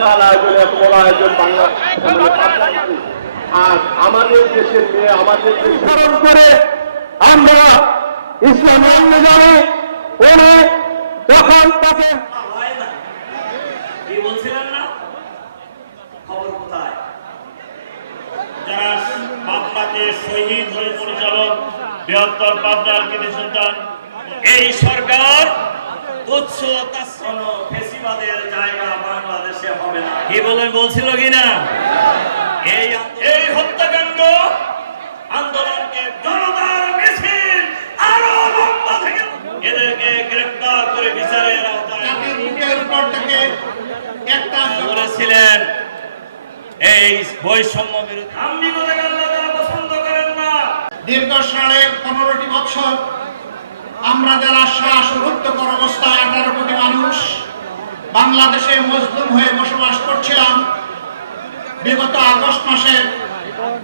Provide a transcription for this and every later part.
বিশাল আয়োজন, এত বড় আয়োজন বাংলা আর আমাদের দেশের মেয়ে আমাদের দেশ স্মরণ করে আমরা ইসলাম জানি উনি যখন তাকে বলছিলেন না খবর কোথায়? যারা পাবনাকে শহীদ হয়ে পরিচালক বৃহত্তর পাবনার কৃতি সন্তান, এই সরকার তুচ্ছ তাচ্ছন্ন ফেসিবাদের জায়গা বাংলাদেশে হবে না। কি বলেন বলছিল কিনা? এই হত্যাকাণ্ড আন্দোলনকে জনতার মিছিল আরো লম্বা থেকে এদেরকে গ্রেফতার করে বিচারের আওতায় বলেছিলেন এই বৈষম্য বিরোধী আপনি পছন্দ করেন না। দীর্ঘ 15.5 বছর আমরা যারা শ্বাসরুদ্ধকর অবস্থায় 18 কোটি মানুষ বাংলাদেশে মজলুম হয়ে বসবাস করছিলাম, বিগত আগস্ট মাসের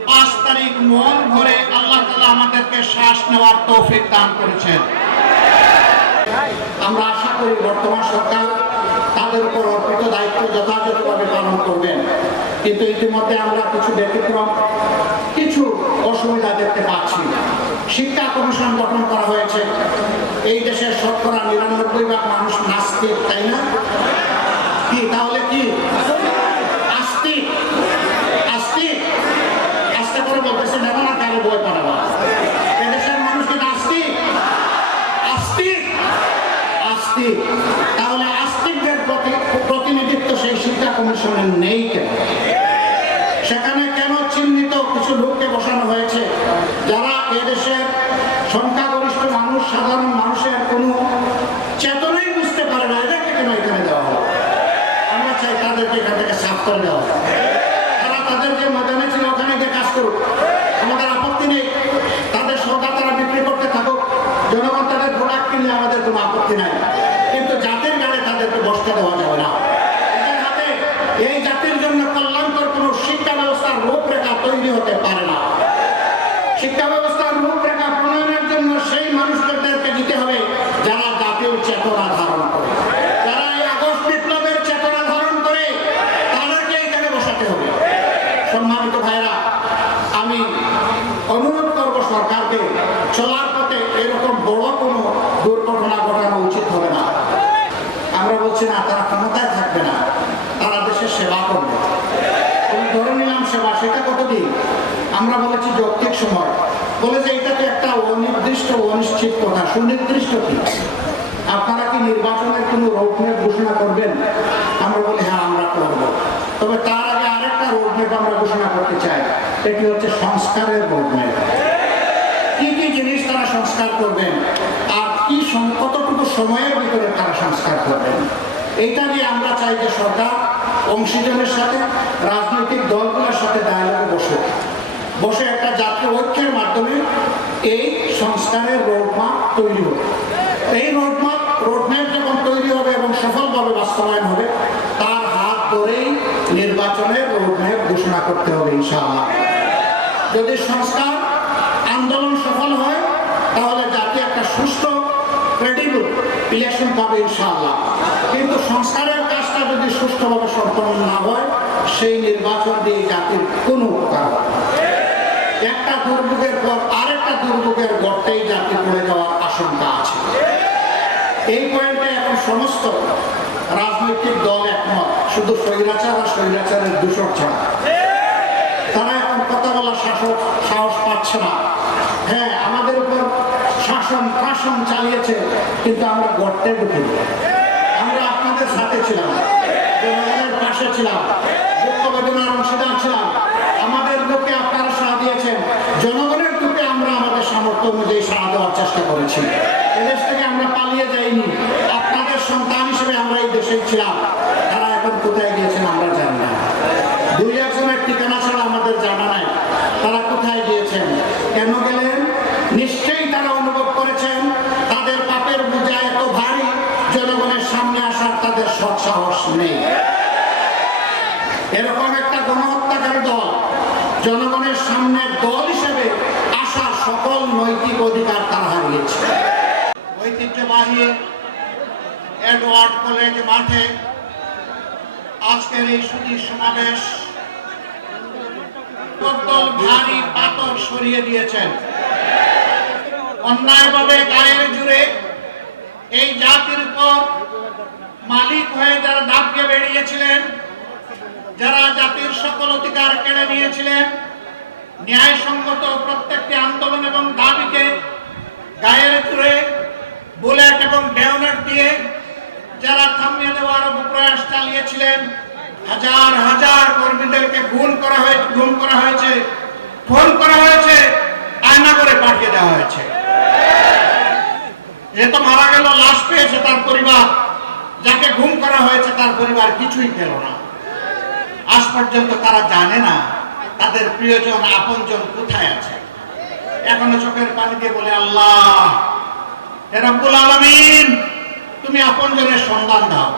5 তারিখ মন ভরে আল্লাহ তাআলা আমাদেরকে শ্বাস নেওয়ার তৌফিক দান করেছেন। আমরা আশা করি বর্তমান সরকার তাদের উপর অর্পিত দায়িত্ব যথাযথভাবে পালন করবেন, কিন্তু ইতিমধ্যে আমরা কিছু ব্যতিক্রম, কিছু অসুবিধা দেখতে পাচ্ছি। শিক্ষা কমিশন গঠন করা হয়েছে। এই দেশের শতকরা 99% মানুষ নাস্তিক, তাই না? কি তাহলে কি আস্তিক? আস্তিক আস্তে করে বলতেছে না, না কারো বই পড়াবা। এদেশের মানুষ কি নাস্তিক? আস্তিক আস্তিক। তাহলে আস্তিকদের প্রতিনিধিত্ব সেই শিক্ষা কমিশনের নেই কেন? সেখানে কেন চিহ্নিত কিছু লোককে বসানো হয়েছে যারা এদেশের সংখ্যাগরিষ্ঠ মানুষ, সাধারণ মানুষের কোনো চেতনাই বুঝতে পারে না? এদেরকে কেন এখানে দেওয়া হয়? আমরা চাই তাদেরকে এখান থেকে সাফ করে দেওয়া হয়। তারা তাদের যে ময়দানে ছিল ওখানে যে কাজ করুক, আমাদের আপত্তি নেই। তাদের সৌদা তারা বিক্রি করতে থাকুক, জনগণ তাদের প্রোডাক্ট কিনলে আমাদের কোনো আপত্তি নাই, কিন্তু জাতির গাড়ে তাদেরকে বসতে দেওয়া যাবে না। এদের হাতে এই জাতির জন্য কল্যাণকর কোনো শিক্ষা ব্যবস্থার রূপরেখা তৈরি হতে পারে না। শিক্ষা ব্যবস্থার রূপরেখা প্রণয়নের জন্য সেই মানুষদেরকে দিতে হবে যারা জাতীয় চেতনা ধারণ করে, যারা এই আগস্ট বিপ্লবের চেতনা ধারণ করে, তাদেরকে এখানে বসাতে হবে। সম্মানিত ভাইরা, আমি অনুরোধ করব সরকারকে চলার পথে এরকম বড় কোনো দুর্ঘটনা ঘটানো উচিত হবে না। আমরা বলছি না তারা ক্ষমতায় থাকবে না, তারা দেশের সেবা করবে। ধরে নিলাম সেবা, সেটা কতদিন? আমরা বলেছি যৌক্তিক সময়, বলে যে এটা তো একটা অনির্দিষ্ট অনিশ্চিত কথা। সুনির্দিষ্ট কি? আপনারা কি নির্বাচনের কোনো রোডম্যাপ ঘোষণা করবেন? আমরা বলি হ্যাঁ আমরা করব, তবে তার আগে আরেকটা রোডম্যাপ আমরা ঘোষণা করতে চাই। এটি হচ্ছে সংস্কারের রোডম্যাপ। কি কি জিনিস তারা সংস্কার করবেন আর কি কতটুকু সময়ের ভিতরে তারা সংস্কার করবেন, এইটা নিয়ে আমরা চাই যে সরকার অংশীজনের সাথে, রাজনৈতিক দলগুলোর সাথে ডায়ালগে বসে একটা জাতীয় ঐক্যের মাধ্যমে এই সংস্কারের রোডম্যাপ তৈরি হবে। এই রোডম্যাপ যখন তৈরি হবে এবং সফলভাবে বাস্তবায়ন হবে, তার হাত ধরেই নির্বাচনের রোডম্যাপ ঘোষণা করতে হবে ইনশাআল্লাহ। যদি সংস্কার আন্দোলন সফল হয় তাহলে জাতি একটা সুষ্ঠু ক্রেডিবল ইলেকশন পাবে ইনশাআল্লাহ। কিন্তু সংস্কারের কাজটা যদি সুষ্ঠুভাবে সম্পন্ন না হয়, সেই নির্বাচন দিয়ে জাতির কোনো উপকার হবে। একটা দুর্ভোগের পর আরেকটা দুর্ভোগের গর্তেই জাতি পড়ে যাওয়ার আশঙ্কা আছে। এই পয়েন্টে এখন সমস্ত রাজনৈতিক দল একমত, শুধু স্বৈরাচার আর স্বৈরাচারের দূষণ ছাড়া। তারা এখন কথা বলার সাহস পাচ্ছে না। হ্যাঁ, আমাদের উপর শাসন চালিয়েছে, কিন্তু আমরা গর্তে ঢুকি। আমরা আপনাদের সাথে ছিলাম, জনগণের পাশে ছিলাম, দুঃখ বেদনার অংশীদার ছিলাম। আমাদের লোককে আপনারা সাড়া দিয়েছেন, জনগণের লোকে আমরা আমাদের সামর্থ্য অনুযায়ী সাড়া দেওয়ার চেষ্টা করেছি। এদেশ থেকে আমরা পালিয়ে যাইনি, আপনাদের সন্তান হিসেবে আমরা এই দেশে ছিলাম। তারা এখন কোথায় গিয়েছেন আমরা জানি না। 2-1 ঠিকানা ছাড়া আমাদের জানা নাই তারা কোথায় গিয়েছেন, কেন গেলেন। নিশ্চয়ই তারা অনুভব করেছেন তাদের পাপের বোঝা এত ভারী, জনগণের সামনে আসার তাদের সৎসাহস নেই। এরকম একটা গণহত্যাকারী দল জনগণের সামনে দল হিসেবে আসার সকল নৈতিক অধিকার তারা হারিয়েছে। ঐতিহ্যবাহী এডওয়ার্ড কলেজ মাঠে আজকের এই সুধীর সমাবেশ টগবগ ভারী পাথর সরিয়ে দিয়েছেন। অন্যায়ভাবে গায়ের জুড়ে এই জাতির উপর মালিক হয়ে যারা দাবকে বেরিয়েছিলেন, যারা জাতির সকল অধিকার কেড়ে নিয়েছিলেন, ন্যায়সঙ্গত প্রত্যেকটি আন্দোলন এবং দাবিকে গায়ের জুড়ে বুলেট এবং বেয়নেট দিয়ে যারা থামিয়ে দেওয়ার প্রয়াস চালিয়েছিলেন, হাজার হাজার কর্মীদেরকে গুম করা হয়েছে, ফোন করা হয়েছে, আয়না করে পাঠিয়ে দেওয়া হয়েছে। যে তো মারা গেল, লাশ পেয়েছে তার পরিবার, যাকে গুম করা হয়েছে তার পরিবার কিছুই পেল না। আজ পর্যন্ত তারা জানে না তাদের প্রিয়জন আপনজন কোথায় আছে। এখনো চোখের পানি দিয়ে বলে, আল্লাহ হে রব্বুল আলামিন, তুমি আপনজনের সন্ধান দাও।